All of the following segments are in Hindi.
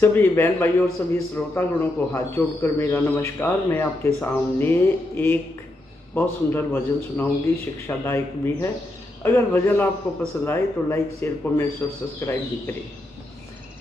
सभी बहन भाइयों और सभी श्रोतागणों को हाथ जोड़कर मेरा नमस्कार। मैं आपके सामने एक बहुत सुंदर भजन सुनाऊंगी, शिक्षादायक भी है। अगर भजन आपको पसंद आए तो लाइक, शेयर, कमेंट्स और सब्सक्राइब भी करें।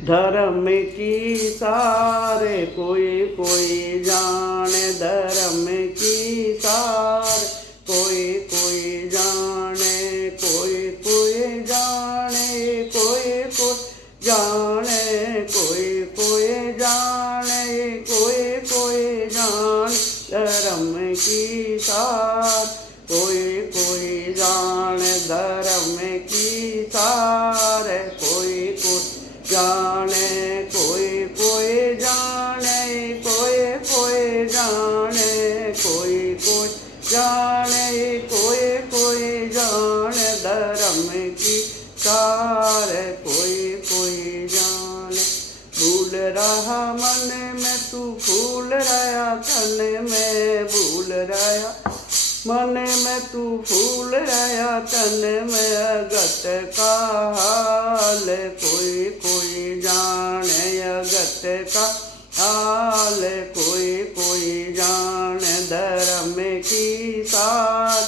धर्म की सार कोई कोई जाने, धर्म की सार कोई कोई जाने, कोई कोई जाने, कोई कोई जाने, कोई कोई जाने, कोई कोई जाने धर्म की सार, कोई कोई जाने धर्म की सार, कोई कोई जाने, कोई कोई जाने, कोई कोई जाने, कोई कोई जाने, कोई कोई जाने धर्म की सार, कोई कोई जाने। भूल रहा मन में तू, भूल रहा तन में, भूल रहा मन में तू, भूल रहा तन में अगत का हाल, कोई कोई जाने अगत का हाल, कोई कोई जाने धर्म की सार,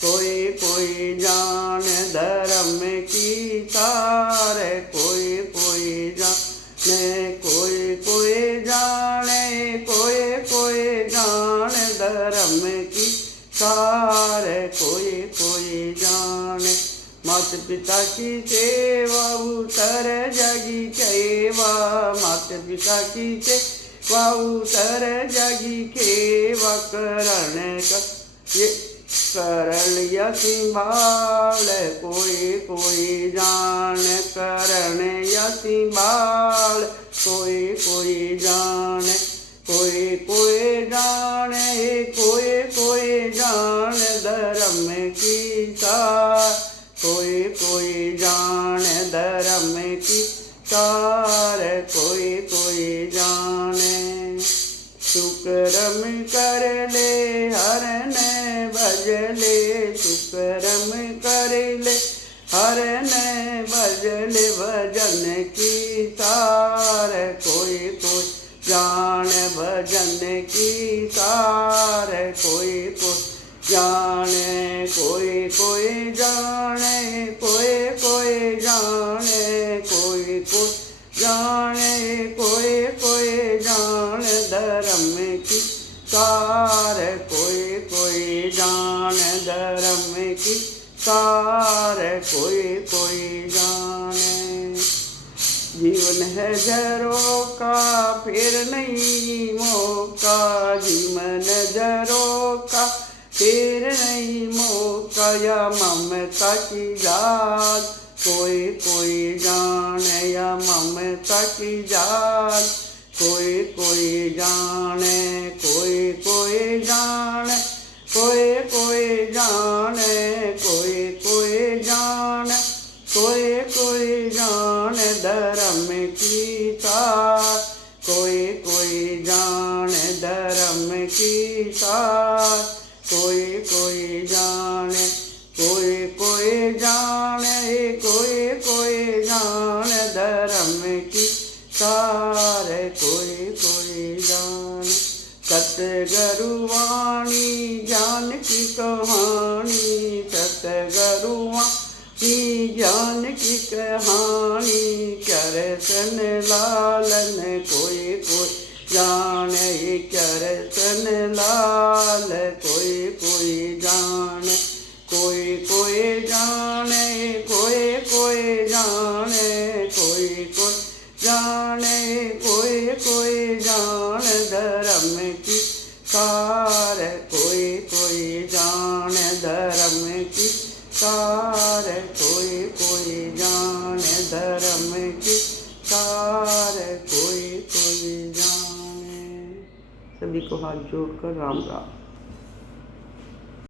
कोई कोई जाने धर्म की सार, कोई कोई जाने, कोई कोई जाने, कोई कोई जाने धर्म की सार, कोई कोई जाने। माता पिता की सेवा उतर जगी केवा, माता पिता की सेवा उतर जगी केवा, करण का ये करण या संभाल, कोई कोई जान करण या संभाल, कोई कोई जाने, कोई कोई जाने, कोई कोई जाने धर्म की सार, कोई कोई जाने धर्म की सार, कोई कोई जाने। सुकर्म कर ले हर ने भज ले, सुकर्म कर ले हर ने भज ले भजन की सार, कोई कोई जान भजन की सार, कोई कोई जाने, कोई कोई जाने, कोई कोई जाने, कोई कोई जाने, कोई कोई जाने धर्म की सार, कोई कोई जाने धर्म की सार, कोई कोई जाने। जीवन है जरों का फिर नहीं मौका, जीवन जरों का फिर नहीं मौका, या ममता की जाल, कोई कोई जाने या ममता की जाल, कोई कोई जाने, कोई कोई जाने, कोई कोई जाने, कोई कोई जाने, कोई कोई जाने धर्म की सार, कोई कोई जाने धर्म की सार, कोई कोई जाने, कोई कोई जाने, कोई कोई जाने धर्म की सार, कोई कोई जाने। सतगुरुवाणी ज्ञान की कहानी, सतगुरुवाणी ज्ञान की कहानी, करसन लालन कोई कोई जाने, करसन लाल कोई कोई जाने, कोई कोई जाने, कोई कोई जाने, कोई कोई जाने, कोई कोई जाने धर्म की सार, कोई कोई जाने धर्म की सार, कोई कोई जाने धर्म की सार, कोई कोई जाने। सभी को हाथ जोड़कर राम राम।